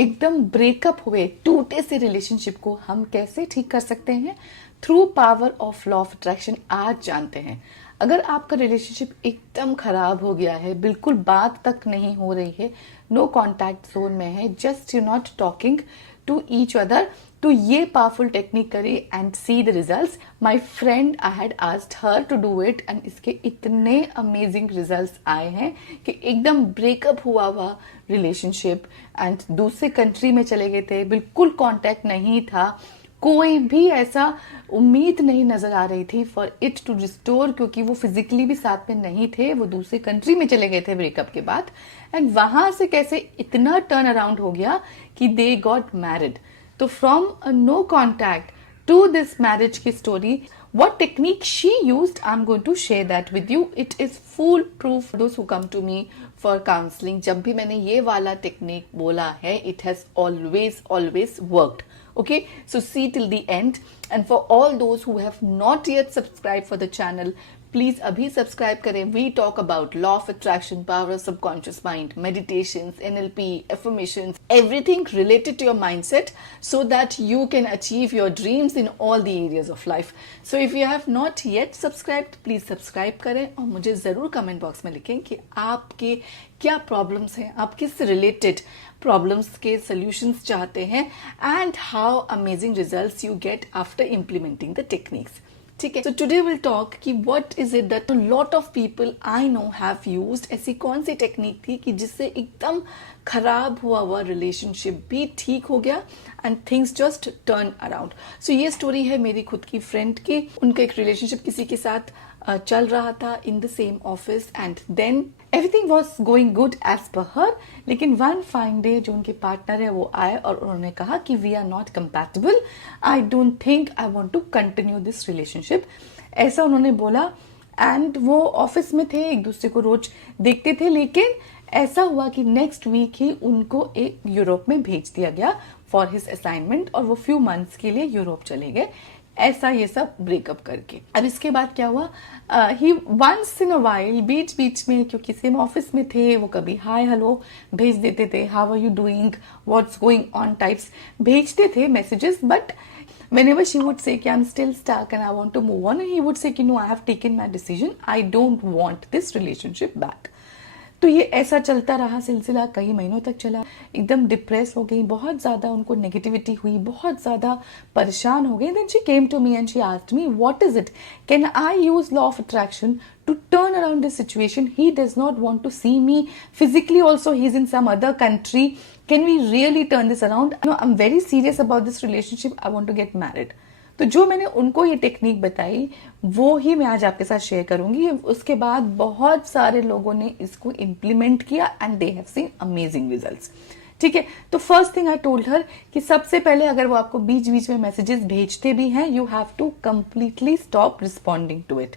एकदम ब्रेकअप हुए टूटे से रिलेशनशिप को हम कैसे ठीक कर सकते हैं through power of law of attraction आज जानते हैं। अगर आपका रिलेशनशिप एकदम खराब हो गया है, बिल्कुल बात तक नहीं हो रही है, नो कॉन्टैक्ट जोन में है, just you not talking to each other, तो ये पावरफुल टेक्निक करी and see the results. My friend I had asked her to do it and इसके इतने अमेजिंग रिजल्ट्स आए हैं कि एकदम ब्रेकअप हुआ रिलेशनशिप एंड दूसरे कंट्री में चले गए थे, बिल्कुल कांटेक्ट नहीं था, कोई भी ऐसा उम्मीद नहीं नजर आ रही थी फॉर इट टू रिस्टोर, क्योंकि वो फिजिकली भी साथ में नहीं थे, वो दूसरे कंट्री में चले गए थे ब्रेकअप के बाद। एंड वहां से कैसे इतना टर्न अराउंड हो गया कि दे गॉट मैरिड। तो from no contact to this marriage की story, what technique she used, I'm going to share that with you. It is fool proof for those who come to me for counseling. जब भी मैंने ये वाला technique बोला है, it has always worked. Okay, so see till the end. And for all those who have not yet subscribed for the channel, please अभी subscribe करें। We talk about law of attraction, power of subconscious mind, meditations, NLP, affirmations, everything related to your mindset so that you can achieve your dreams in all the areas of life. So if you have not yet subscribed, please subscribe करें और मुझे जरूर comment box में लिखें कि आपके क्या problems हैं, आप किस रिलेटेड प्रॉब्लम्स के सॉल्यूशंस चाहते हैं and how amazing results you get after implementing the techniques. ठीक है, सो टुडे विल टॉक कि what is it that lot of people I know have used. ऐसी कौन सी टेक्निक थी कि जिससे एकदम खराब हुआ रिलेशनशिप भी ठीक हो गया and things just turn around. So ये स्टोरी है मेरी खुद की फ्रेंड की। उनका एक रिलेशनशिप किसी के साथ चल रहा था in the same office and then everything was going good as per her, लेकिन वन फाइन डे जो उनके पार्टनर है वो आए और उन्होंने कहा कि we are not compatible, I don't think I want to continue this relationship, ऐसा उन्होंने बोला। एंड वो ऑफिस में थे, एक दूसरे को रोज देखते थे, लेकिन ऐसा हुआ कि नेक्स्ट वीक ही उनको एक यूरोप में भेज दिया गया फॉर हिज असाइनमेंट और वो फ्यू मंथ्स के लिए यूरोप चले गए, ऐसा ये सब ब्रेकअप करके। अब इसके बाद क्या हुआ, ही वंस इन अ वाइल, बीच बीच में, क्योंकि सेम ऑफिस में थे, वो कभी हाय हेलो भेज देते थे, how are you doing, what's going on types भेजते थे messages, but whenever she would say कि I'm still stuck and I want to move on, and he would say कि no, I have taken my decision, I don't want this relationship back. तो ये ऐसा चलता रहा सिलसिला, कई महीनों तक चला। एकदम डिप्रेस हो गई, बहुत ज्यादा उनको नेगेटिविटी हुई, बहुत ज्यादा परेशान हो गई। Then she came to me and she asked me what is it, can I use law of attraction to turn around this situation? He does not want to see me physically also, he's in some other country, can we really turn this around? No, I'm very serious about this relationship, I want to get married. तो जो मैंने उनको ये technique बताई वो ही मैं आज आपके साथ शेयर करूंगी। उसके बाद बहुत सारे लोगों ने इसको इम्प्लीमेंट किया and they have seen amazing results. ठीक है, तो फर्स्ट थिंग आई टोल्ड हर कि सबसे पहले अगर वो आपको बीच बीच में मैसेजेस भेजते भी हैं, you have to completely stop responding to it.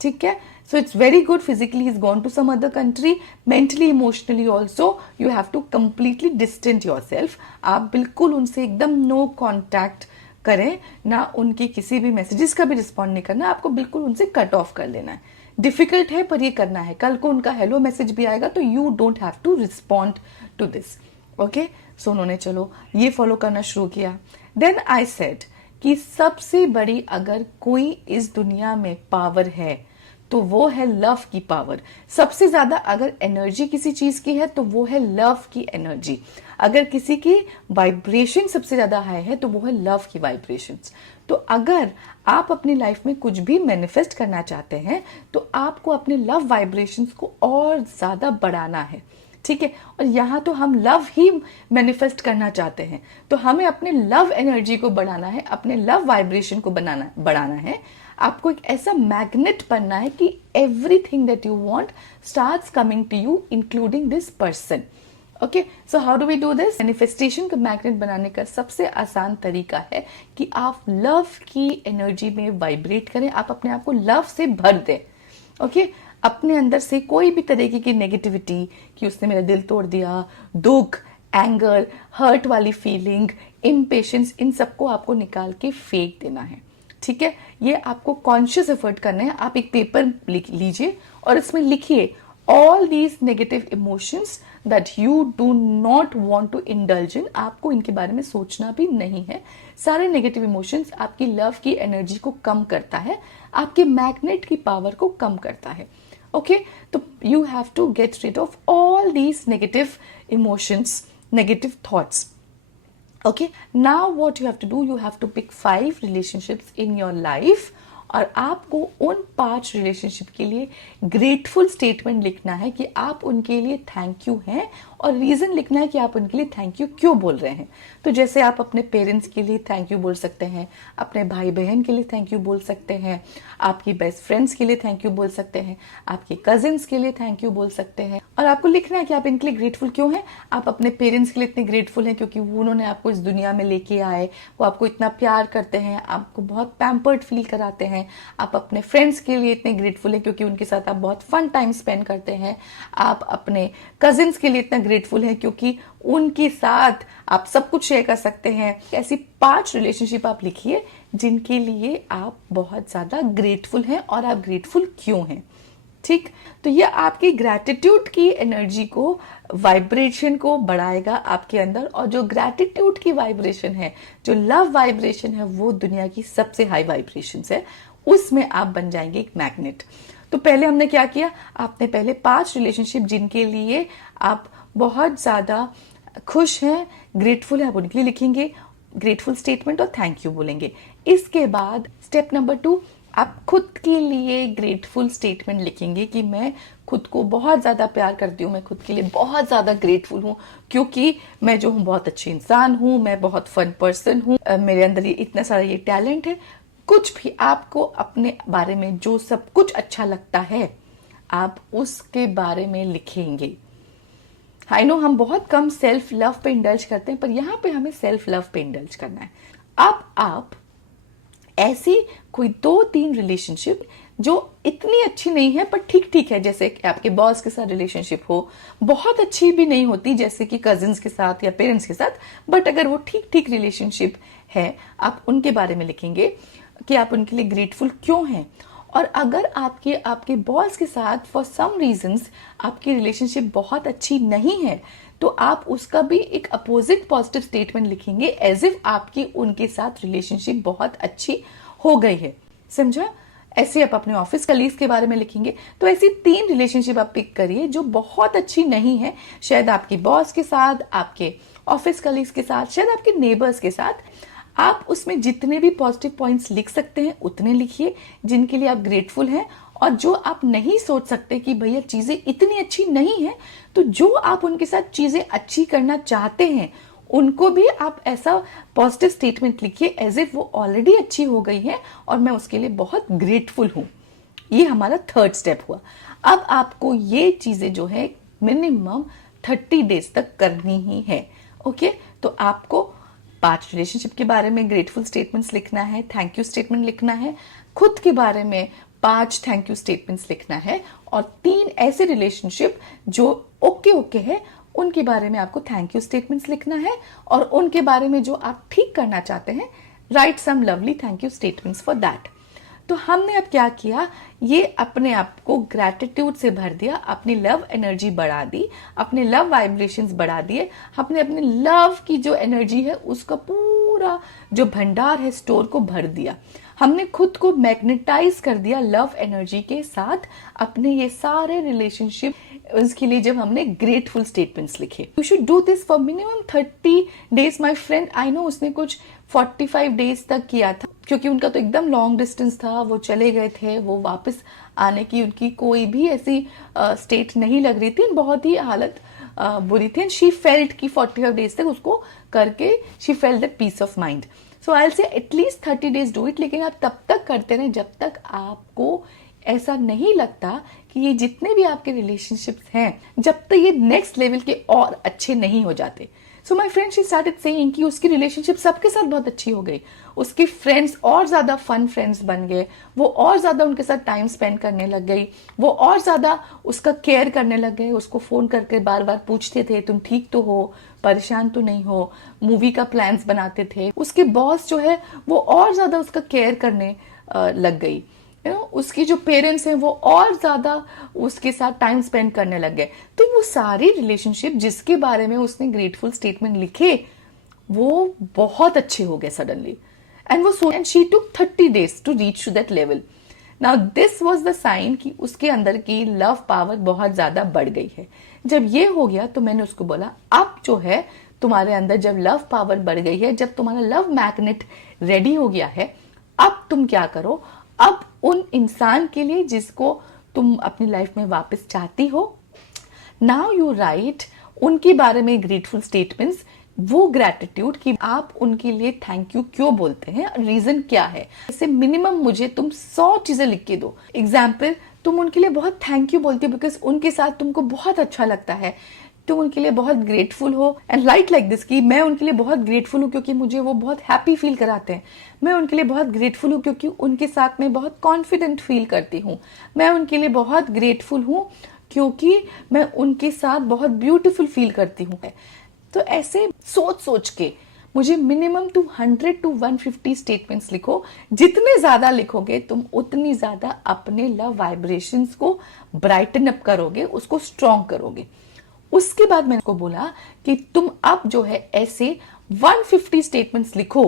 ठीक है, so it's very good, physically is gone to some other country, mentally emotionally also you have to completely distant yourself. आप बिल्कुल उनसे एकदम नो कॉन्टैक्ट करें, ना उनकी किसी भी मैसेजेस का भी रिस्पॉन्ड नहीं करना, आपको बिल्कुल उनसे कट ऑफ कर लेना है। डिफिकल्ट है पर ये करना है, कल को उनका हेलो मैसेज भी आएगा तो you don't have to respond to this. Okay, so उन्होंने चलो ये फॉलो करना शुरू किया। देन आई सेड कि सबसे बड़ी अगर कोई इस दुनिया में पावर है तो वो है लव की पावर। सबसे ज्यादा अगर एनर्जी किसी चीज की है तो वो है लव की एनर्जी। अगर किसी की वाइब्रेशन सबसे ज्यादा हाई है तो वो है लव की वाइब्रेशंस। तो अगर आप अपनी लाइफ में कुछ भी मैनिफेस्ट करना चाहते हैं तो आपको अपने लव वाइब्रेशंस को और ज्यादा बढ़ाना है। ठीक है, और यहाँ तो हम लव ही मैनिफेस्ट करना चाहते हैं, तो हमें अपने लव एनर्जी को बढ़ाना है, अपने लव वाइब्रेशन को बढ़ाना है। आपको एक ऐसा मैग्नेट बनना है कि everything that you want starts coming to you, including this person. Okay, so how do we do this? Manifestation का मैग्नेट बनाने का सबसे आसान तरीका है कि आप लव की एनर्जी में वाइब्रेट करें, आप अपने आप को लव से भर दें। ओके, अपने अंदर से कोई भी तरीके की नेगेटिविटी कि उसने मेरा दिल तोड़ दिया, दुख, एंगर, हर्ट वाली फीलिंग, इम्पेशंस, इन सबको आपको निकाल के फेंक देना है। ठीक है, ये आपको कॉन्शियस एफर्ट करना है। आप एक पेपर लीजिए और इसमें लिखिए all these negative emotions that you do not want to indulge in, आपको इनके बारे में सोचना भी नहीं है। सारे नेगेटिव इमोशंस आपकी लव की एनर्जी को कम करता है, आपके मैग्नेट की पावर को कम करता है। ओके, तो you have to get rid of all these negative emotions, negative thoughts. Okay, now what you have to do, you have to pick 5 relationships in your life और आपको उन 5 रिलेशनशिप के लिए ग्रेटफुल स्टेटमेंट लिखना है कि आप उनके लिए थैंक यू हैं, और रीजन लिखना है कि आप उनके लिए थैंक यू क्यों बोल रहे हैं। तो जैसे आप अपने पेरेंट्स के लिए थैंक यू बोल सकते हैं, अपने भाई बहन के लिए थैंक यू बोल सकते हैं, आपकी बेस्ट फ्रेंड्स के लिए थैंक यू बोल सकते हैं, आपके कजिन्स के लिए थैंक यू बोल सकते हैं। और आपको लिखना है कि आप इनके लिए ग्रेटफुल क्यों हैं। आप अपने पेरेंट्स के लिए इतने ग्रेटफुल हैं क्योंकि उन्होंने आपको इस दुनिया में लेके आए, वो आपको इतना प्यार करते हैं, आपको बहुत पैम्पर्ड फील कराते हैं। आप अपने फ्रेंड्स के लिए इतने ग्रेटफुल हैं क्योंकि उनके साथ आप बहुत फन टाइम स्पेंड करते हैं। आप अपने कजिन्स के लिए इतना ग्रेटफुल हैं क्योंकि उनके साथ आप सब कुछ शेयर कर सकते हैं। ऐसी 5 रिलेशनशिप आप लिखिए जिनके लिए आप बहुत ज्यादा ग्रेटफुल हैं और आप ग्रेटफुल क्यों हैं। ठीक, तो ये आपकी ग्रैटिट्यूड की एनर्जी को, वाइब्रेशन को बढ़ाएगा आपके अंदर। और जो ग्रैटिट्यूड की वाइब्रेशन है, जो लव वाइब्रेशन है, वो दुनिया की सबसे हाई वाइब्रेशन है, उसमें आप बन जाएंगे एक मैग्नेट। तो पहले हमने क्या किया, आपने पहले 5 रिलेशनशिप जिनके लिए आप बहुत ज्यादा खुश हैं, ग्रेटफुल है, आप उनके लिए लिखेंगे ग्रेटफुल स्टेटमेंट और थैंक यू बोलेंगे। इसके बाद स्टेप नंबर 2, आप खुद के लिए ग्रेटफुल स्टेटमेंट लिखेंगे कि मैं खुद को बहुत ज्यादा प्यार करती हूँ, मैं खुद के लिए बहुत ज्यादा ग्रेटफुल हूँ क्योंकि मैं जो हूँ बहुत अच्छी इंसान हूँ, मैं बहुत फन पर्सन हूँ, मेरे अंदर ये इतना सारा ये टैलेंट है। कुछ भी आपको अपने बारे में जो सब कुछ अच्छा लगता है, आप उसके बारे में लिखेंगे। आई नो हम बहुत कम सेल्फ लव पे इंडल्ज करते हैं, पर यहाँ पे हमें सेल्फ लव पे इंडल्ज करना है। अब आप ऐसी कोई 2-3 रिलेशनशिप जो इतनी अच्छी नहीं है पर ठीक ठीक है, जैसे कि आपके बॉस के साथ रिलेशनशिप हो, बहुत अच्छी भी नहीं होती जैसे कि कजिन्स के साथ या पेरेंट्स के साथ, बट अगर वो ठीक ठीक रिलेशनशिप है, आप उनके बारे में लिखेंगे कि आप उनके लिए ग्रेटफुल क्यों हैं। और अगर आपके बॉस के साथ फॉर सम रीजंस आपकी रिलेशनशिप बहुत अच्छी नहीं है, तो आप उसका भी एक अपोजिट पॉजिटिव स्टेटमेंट लिखेंगे एज इफ आपकी उनके साथ रिलेशनशिप बहुत अच्छी हो गई है। समझा? ऐसे आप अपने ऑफिस कलीग्स के बारे में लिखेंगे। तो ऐसी 3 रिलेशनशिप आप पिक करिए जो बहुत अच्छी नहीं है, शायद आपके बॉस के साथ, आपके ऑफिस कलीग्स के साथ, शायद आपके नेबर्स के साथ। आप उसमें जितने भी पॉजिटिव पॉइंट्स लिख सकते हैं उतने लिखिए जिनके लिए आप ग्रेटफुल हैं, और जो आप नहीं सोच सकते कि भैया चीजें इतनी अच्छी नहीं है, तो जो आप उनके साथ चीजें अच्छी करना चाहते हैं उनको भी आप ऐसा पॉजिटिव स्टेटमेंट लिखिए एज इफ वो ऑलरेडी अच्छी हो गई है और मैं उसके लिए बहुत ग्रेटफुल हूं। ये हमारा 3rd स्टेप हुआ। अब आपको ये चीजें जो है मिनिमम 30 डेज तक करनी ही है। ओके, तो आपको 5 रिलेशनशिप के बारे में ग्रेटफुल स्टेटमेंट्स लिखना है, थैंक यू स्टेटमेंट लिखना है, खुद के बारे में 5 थैंक यू स्टेटमेंट्स लिखना है, और 3 ऐसे रिलेशनशिप जो ओके है उनके बारे में आपको थैंक यू स्टेटमेंट्स लिखना है, और उनके बारे में जो आप ठीक करना चाहते हैं, write some lovely thank you statements for that. तो हमने अब क्या किया, ये अपने आप को ग्रैटिट्यूड से भर दिया, अपनी लव एनर्जी बढ़ा दी, अपने लव वाइब्रेशंस बढ़ा दिए, हमने अपने लव की जो एनर्जी है उसका पूरा जो भंडार है स्टोर को भर दिया। हमने खुद को मैग्नेटाइज कर दिया लव एनर्जी के साथ। अपने ये सारे रिलेशनशिप उसके लिए जब हमने ग्रेटफुल स्टेटमेंट्स लिखे, you should do this for minimum 30 days. My friend, I know उसने कुछ 45 डेज तक किया था क्योंकि उनका तो एकदम लॉन्ग डिस्टेंस था, वो चले गए थे, वो वापस आने की उनकी कोई भी ऐसी स्टेट नहीं लग रही थी, बहुत ही हालत बुरी थी। एंड शी फेल्ट कि 45 डेज तक उसको करके she felt that peace of mind. So I will say at least 30 days do it, लेकिन आप तब तक करते रहें जब तक आपको ऐसा नहीं लगता कि ये जितने भी आपके रिलेशनशिप्स हैं, जब तक ये नेक्स्ट लेवल के और अच्छे नहीं हो जाते। So my friend she started saying कि उसकी रिलेशनशिप सबके साथ बहुत अच्छी हो गई, उसके फ्रेंड्स और ज्यादा फन फ्रेंड्स बन गए, वो और ज्यादा उनके साथ टाइम स्पेंड करने लग गई, वो और ज्यादा उसका केयर करने लग गए, उसको फोन करके बार बार पूछते थे तुम ठीक तो हो, परेशान तो नहीं हो, मूवी का प्लान्स बनाते थे। उसके बॉस जो है वो और ज्यादा उसका केयर करने लग गई। उसकी जो पेरेंट्स हैं वो और ज्यादा उसके साथ टाइम स्पेंड करने लग गए। तो वो सारी रिलेशनशिप जिसके बारे में उसने ग्रेटफुल स्टेटमेंट लिखे वो बहुत अच्छे हो गए suddenly. And she took 30 days to reach to that level. Now this was the sign कि उसके अंदर की लव पावर बहुत ज्यादा बढ़ गई है। जब ये हो गया तो मैंने उसको बोला, अब जो है तुम्हारे अंदर जब लव पावर बढ़ गई है, जब तुम्हारा लव मैग्नेट रेडी हो गया है, अब तुम क्या करो, अब उन इंसान के लिए जिसको तुम अपनी लाइफ में वापस चाहती हो, नाउ यू राइट उनके बारे में ग्रेटफुल स्टेटमेंट्स। वो ग्रेटिट्यूड कि आप उनके लिए थैंक यू क्यों बोलते हैं, रीजन क्या है। जैसे मिनिमम मुझे तुम 100 चीजें लिख के दो। एग्जाम्पल, तुम उनके लिए बहुत थैंक यू बोलती हो बिकॉज उनके साथ तुमको बहुत अच्छा लगता है, तुम उनके लिए बहुत ग्रेटफुल हो। एंड राइट लाइक दिस कि मैं उनके लिए बहुत ग्रेटफुल हूँ क्योंकि मुझे वो बहुत हैप्पी फील कराते हैं। मैं उनके लिए बहुत ग्रेटफुल हूँ क्योंकि उनके साथ मैं बहुत कॉन्फिडेंट फील करती हूँ। मैं उनके लिए बहुत ग्रेटफुल हूँ क्योंकि मैं उनके साथ बहुत ब्यूटीफुल फील करती हूँ। तो ऐसे सोच सोच के मुझे मिनिमम तुम 100 to 150 स्टेटमेंट्स लिखो। जितने ज्यादा लिखोगे तुम उतनी ज्यादा अपने लव वाइब्रेशंस को ब्राइटन अप करोगे, उसको स्ट्रॉन्ग करोगे। उसके बाद मैंने को बोला कि तुम अब जो है ऐसे 150 स्टेटमेंट्स लिखो,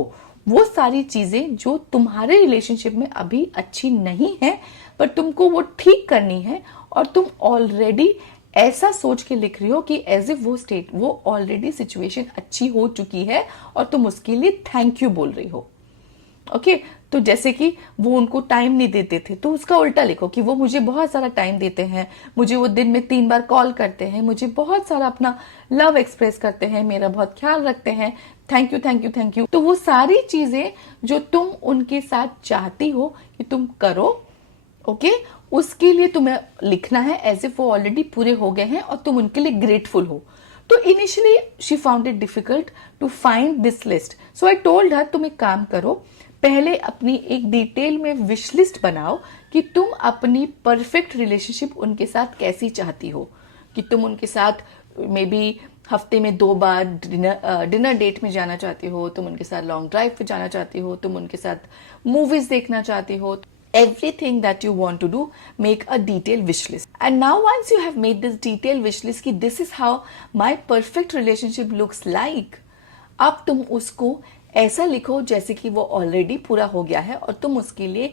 वो सारी चीजें जो तुम्हारे रिलेशनशिप में अभी अच्छी नहीं है पर तुमको वो ठीक करनी है, और तुम ऑलरेडी ऐसा सोच के लिख रही हो कि एज इफ वो ऑलरेडी सिचुएशन अच्छी हो चुकी है और तुम उसके लिए थैंक यू बोल रही हो। ओके तो जैसे कि वो उनको टाइम नहीं देते थे तो उसका उल्टा लिखो कि वो मुझे बहुत सारा टाइम देते हैं, मुझे वो दिन में 3 बार कॉल करते हैं, मुझे बहुत सारा अपना लव एक्सप्रेस करते हैं, मेरा बहुत ख्याल रखते हैं, thank you thank you thank you. तो वो सारी चीजें जो तुम उनके साथ चाहती हो कि तुम करो, ओके उसके लिए तुम्हें लिखना है एज इफ वो ऑलरेडी पूरे हो गए हैं और तुम उनके लिए ग्रेटफुल हो। तो initially she found it difficult to find this list, so I told her तुम एक काम करो, पहले अपनी एक डिटेल में विश लिस्ट बनाओ कि तुम अपनी परफेक्ट रिलेशनशिप उनके साथ कैसी चाहती हो, कि तुम उनके साथ मे बी हफ्ते में 2 बार डिनर डेट में जाना चाहती हो, तुम उनके साथ लॉन्ग ड्राइव पे जाना चाहती हो, तुम उनके साथ मूवीज देखना चाहती हो। Everything that you want to do, make a detailed wish list. And now once you have made this detailed wish list कि this is how my perfect relationship looks like, अब तुम उसको ऐसा लिखो जैसे कि वो ऑलरेडी पूरा हो गया है और तुम उसके लिए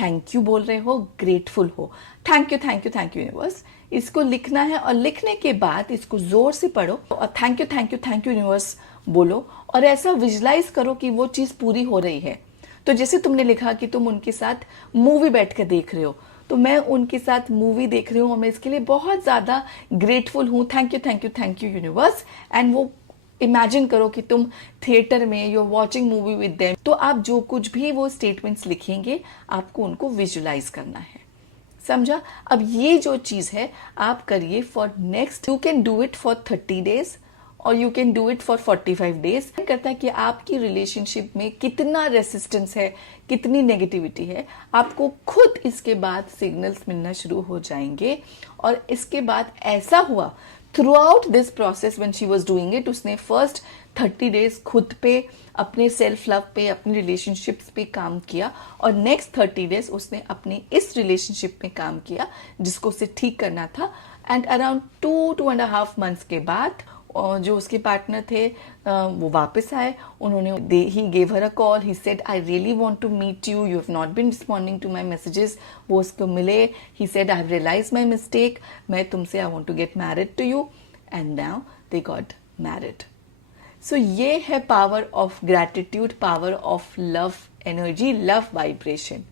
थैंक यू बोल रहे हो, ग्रेटफुल हो। Thank you thank you thank you universe, इसको लिखना है और लिखने के बाद इसको जोर से पढ़ो और thank you thank you thank you universe बोलो और ऐसा विजुलाइज करो कि वो चीज पूरी हो रही है। तो जैसे तुमने लिखा कि तुम उनके साथ मूवी बैठ के देख रहे हो, तो मैं उनके साथ मूवी देख रही हूँ और मैं इसके लिए बहुत ज्यादा ग्रेटफुल हूँ, thank you thank you thank you universe. And वो इमेजिन करो कि तुम थिएटर में you are watching movie with them. तो आप जो कुछ भी वो स्टेटमेंट्स लिखेंगे आपको उनको विजुलाइज करना है, समझा। अब ये जो चीज है आप करिए for next, you can do it for 30 days और you can do it for 45 days। करता है कि आपकी रिलेशनशिप में कितना रेसिस्टेंस है, कितनी नेगेटिविटी है, आपको खुद इसके बाद सिग्नल्स मिलना शुरू हो जाएंगे। और इसके बाद ऐसा हुआ through out this process when she was doing it, उसने फर्स्ट 30 days खुद पे, अपने सेल्फ लव पे, अपनी रिलेशनशिप्स पे काम किया और नेक्स्ट 30 days उसने अपने इस रिलेशनशिप में काम किया जिसको उसे ठीक करना था। एंड अराउंड 2.5 months के बाद जो उसके पार्टनर थे वो वापस आए, उन्होंने he gave her a call, he said I really want to meet you, you have not been responding to my messages. वो उसको मिले, he said I have realise my mistake, मैं तुमसे I want to get married to you, and now they got married. So ये है power of gratitude, power of love energy, love vibration.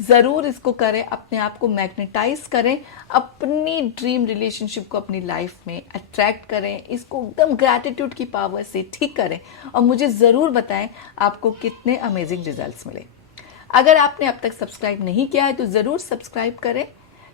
जरूर इसको करें, अपने आप को मैग्नेटाइज करें, अपनी ड्रीम रिलेशनशिप को अपनी लाइफ में अट्रैक्ट करें, इसको एकदम ग्रैटिट्यूड की पावर से ठीक करें और मुझे जरूर बताएं आपको कितने अमेजिंग रिजल्ट्स मिले। अगर आपने अब तक सब्सक्राइब नहीं किया है तो जरूर सब्सक्राइब करें।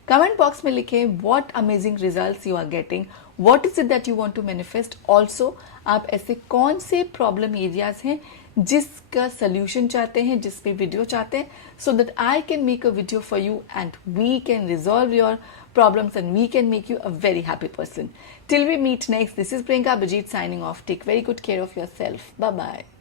कमेंट बॉक्स में लिखें what amazing results you are getting, what is it that you want to manifest. Also आप ऐसे कौन से प्रॉब्लम एरियाज हैं जिसका सोल्यूशन चाहते हैं, जिस पे वीडियो चाहते हैं, so that I can make a video for you and we can resolve your problems and we can make you a very happy person. Till we meet next, this is Priyanka Abhijit signing off. Take very good care of yourself. Bye bye.